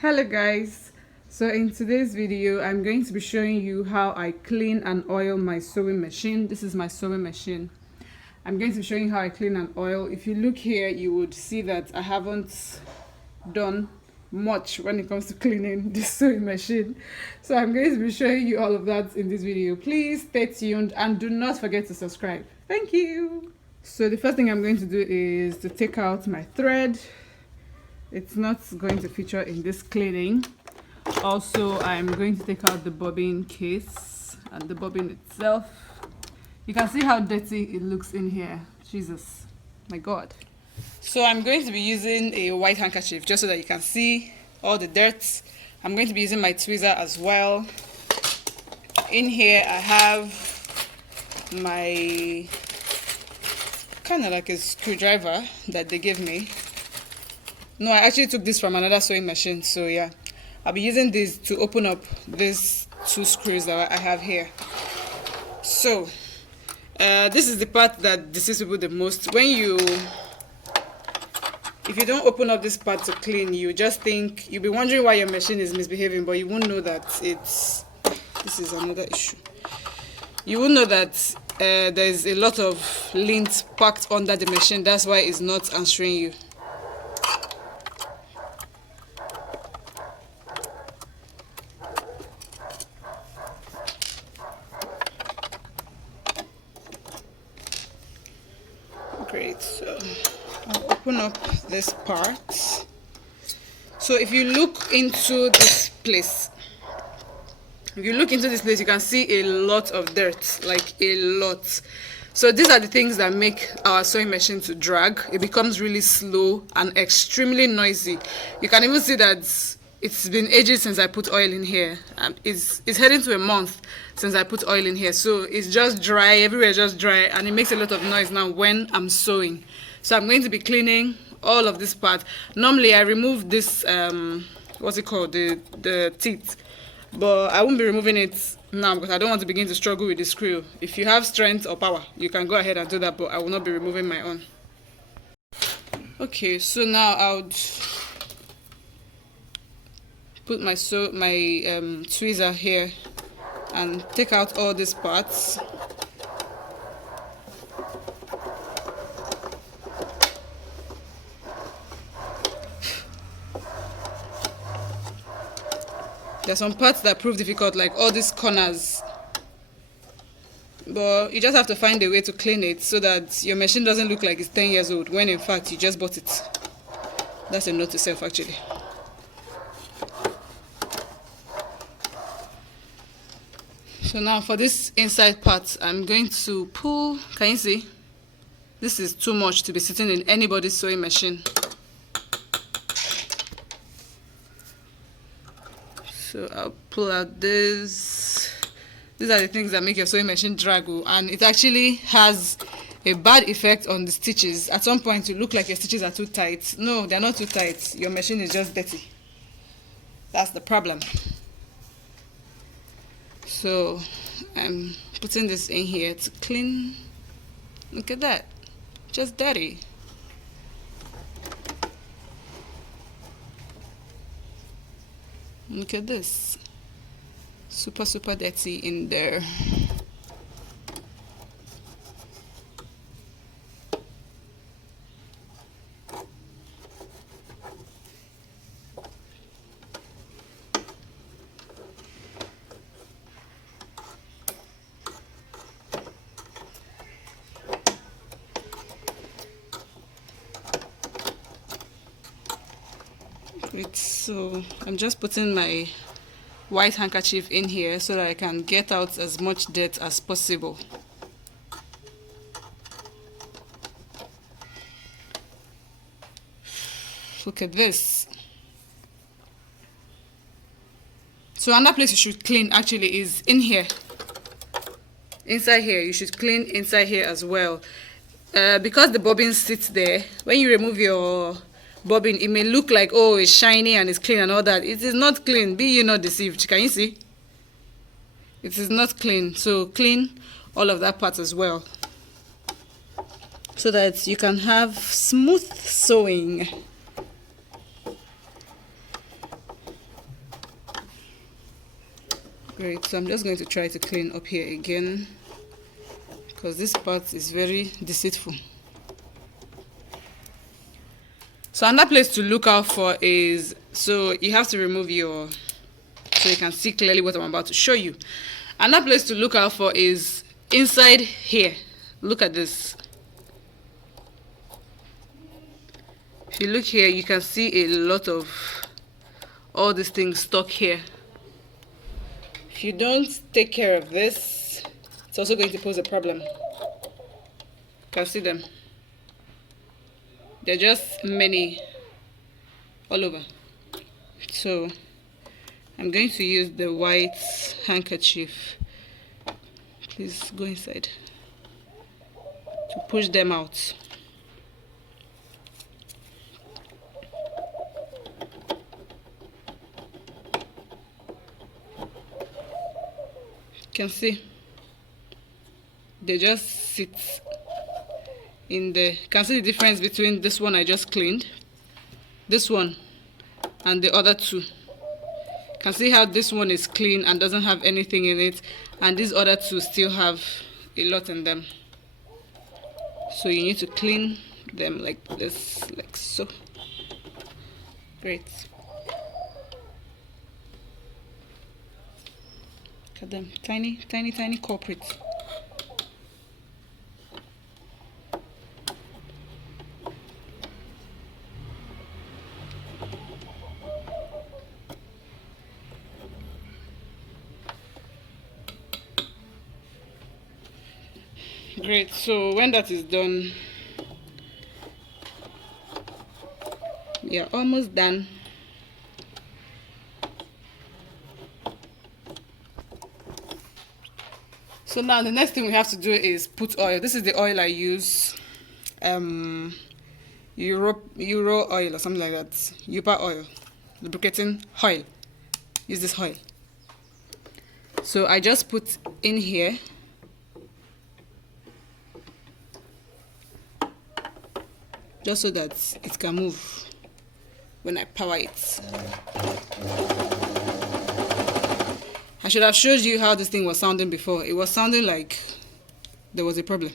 Hello guys, so in today's video I'm going to be showing you how I clean and oil my sewing machine. This is my sewing machine. I'm going to be showing you how I clean and oil. If you look here, you would see that I haven't done much when it comes to cleaning this sewing machine, so I'm going to be showing you all of that in this video. Please stay tuned and do not forget to subscribe. Thank you. So the first thing I'm going to do is to take out my thread. It's not going to feature in this cleaning. Also, I'm going to take out the bobbin case and the bobbin itself. You can see how dirty it looks in here. Jesus, my God. So I'm going to be using a white handkerchief just so that you can see all the dirt. I'm going to be using my tweezer as well. In here I have my kind of like a screwdriver that they gave me. No, I actually took this from another sewing machine, so yeah. I'll be using this to open up these two screws that I have here. So, this is the part that deceives people the most. If you don't open up this part to clean, you just think, you'll be wondering why your machine is misbehaving, but you won't know that this is another issue. You won't know that there's a lot of lint packed under the machine. That's why it's not answering you. Great, so I'll open up this part. So if you look into this place, you can see a lot of dirt, like a lot. So these are the things that make our sewing machine to drag. It becomes really slow and extremely noisy. You can even see that it's been ages since I put oil in here. It's heading to a month since I put oil in here, so it's just dry, everywhere just dry, and it makes a lot of noise now when I'm sewing. So I'm going to be cleaning all of this part. Normally I remove this what's it called, the teeth, but I won't be removing it now because I don't want to begin to struggle with the screw. If you have strength or power, you can go ahead and do that, but I will not be removing my own. Okay, so now I'll put my tweezer here and take out all these parts. There's some parts that prove difficult, like all these corners, but you just have to find a way to clean it so that your machine doesn't look like it's 10 years old when in fact you just bought it. That's a note to self, actually. So now for this inside part, I'm going to pull. Can you see? This is too much to be sitting in anybody's sewing machine. So I'll pull out this. These are the things that make your sewing machine drag, and it actually has a bad effect on the stitches. At some point you look like your stitches are too tight. No, they're not too tight. Your machine is just dirty. That's the problem. So I'm putting this in here to clean. Look at that, just dirty. Look at this, super dirty in there. So I'm just putting my white handkerchief in here so that I can get out as much dirt as possible. Look at this. So another place you should clean actually is in here. Inside here, you should clean inside here as well. Because the bobbin sits there, when you remove your bobbin, it may look like, oh, it's shiny and it's clean and all that. It is not clean. Be you not deceived. Can you see? It is not clean. So clean all of that part as well, so that you can have smooth sewing. Great, so I'm just going to try to clean up here again because this part is very deceitful. So another place to look out for is, so you have to remove your, so you can see clearly what I'm about to show you. Another place to look out for is inside here. Look at this. If you look here, you can see a lot of all these things stuck here. If you don't take care of this, it's also going to pose a problem. You can see them. They're just many all over. So I'm going to use the white handkerchief. Please go inside to push them out. You can see they just sit in the, can see the difference between this one I just cleaned, this one, and the other two. Can see how this one is clean and doesn't have anything in it, and these other two still have a lot in them. So you need to clean them like this, like so. Great. Look at them, tiny, tiny, tiny culprits. Great, so when that is done, we are almost done. So now the next thing we have to do is put oil. This is the oil I use, Euro oil or something like that, Yupa oil, lubricating oil. Use this oil. So I just put in here. Just so that it can move when I power it. I should have showed you how this thing was sounding before. It was sounding like there was a problem.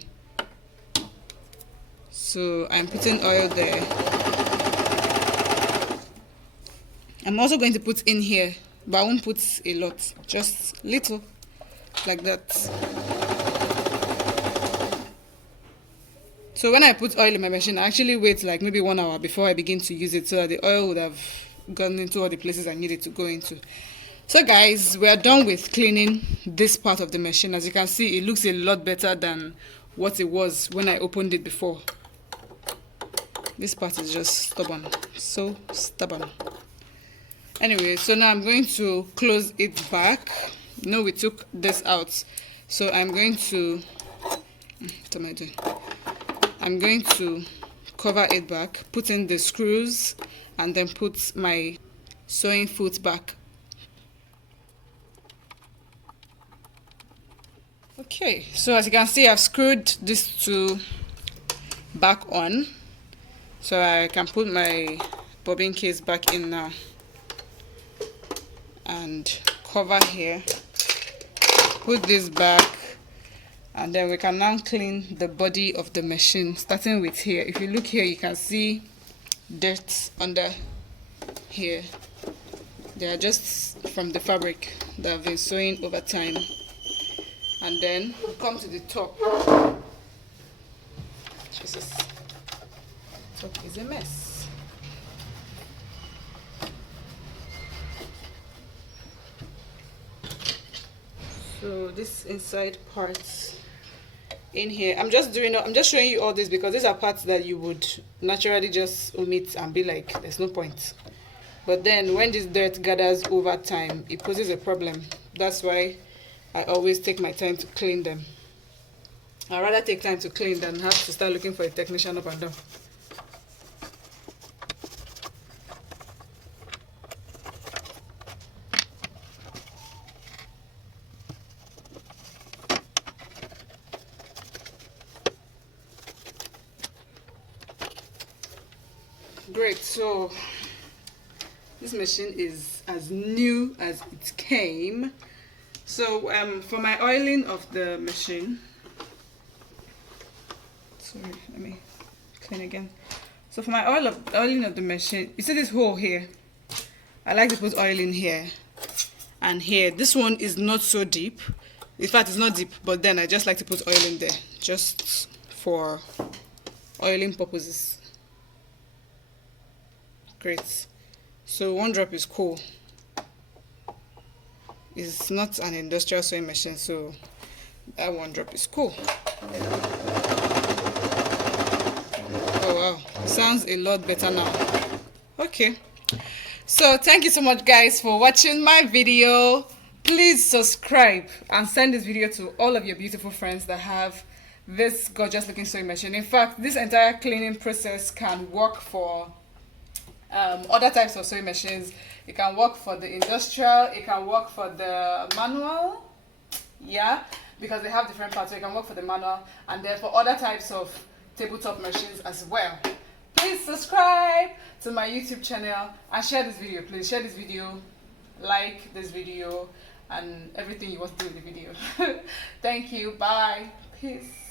So I'm putting oil there. I'm also going to put in here, but I won't put a lot, just little, like that. So when I put oil in my machine, I actually wait like maybe 1 hour before I begin to use it so that the oil would have gone into all the places I need it to go into. So guys, we are done with cleaning this part of the machine. As you can see, it looks a lot better than what it was when I opened it before. This part is just stubborn, so stubborn. Anyway, so now I'm going to close it back. No, we took this out. So I'm going to, what am I doing? I'm going to cover it back, put in the screws, and then put my sewing foot back. Okay, so as you can see, I've screwed these two back on, so I can put my bobbin case back in now and cover here, put this back, and then we can now clean the body of the machine, starting with here. If you look here, you can see dirt under here. They are just from the fabric that I've been sewing over time. And then we come to the top. Jesus, top is a mess. So this inside part in here, I'm just showing you all this because these are parts that you would naturally just omit and be like, there's no point. But then when this dirt gathers over time, it poses a problem. That's why I always take my time to clean them. I'd rather take time to clean than have to start looking for a technician up and down. Great, so this machine is as new as it came. So for my oiling of the machine, sorry, let me clean again. So for my oiling of the machine, you see this hole here? I like to put oil in here and here. This one is not so deep. In fact, it's not deep, but then I just like to put oil in there just for oiling purposes. Great. So 1 drop is cool. It's not an industrial sewing machine, so that 1 drop is cool. Oh wow, it sounds a lot better now. Okay, so thank you so much guys for watching my video. Please subscribe and send this video to all of your beautiful friends that have this gorgeous looking sewing machine. In fact, this entire cleaning process can work for other types of sewing machines. It can work for the industrial, it can work for the manual, yeah, because they have different parts. So it can work for the manual and then for other types of tabletop machines as well. Please subscribe to my YouTube channel and share this video. Please share this video, like this video, and everything you want to do with the video. Thank you. Bye. Peace.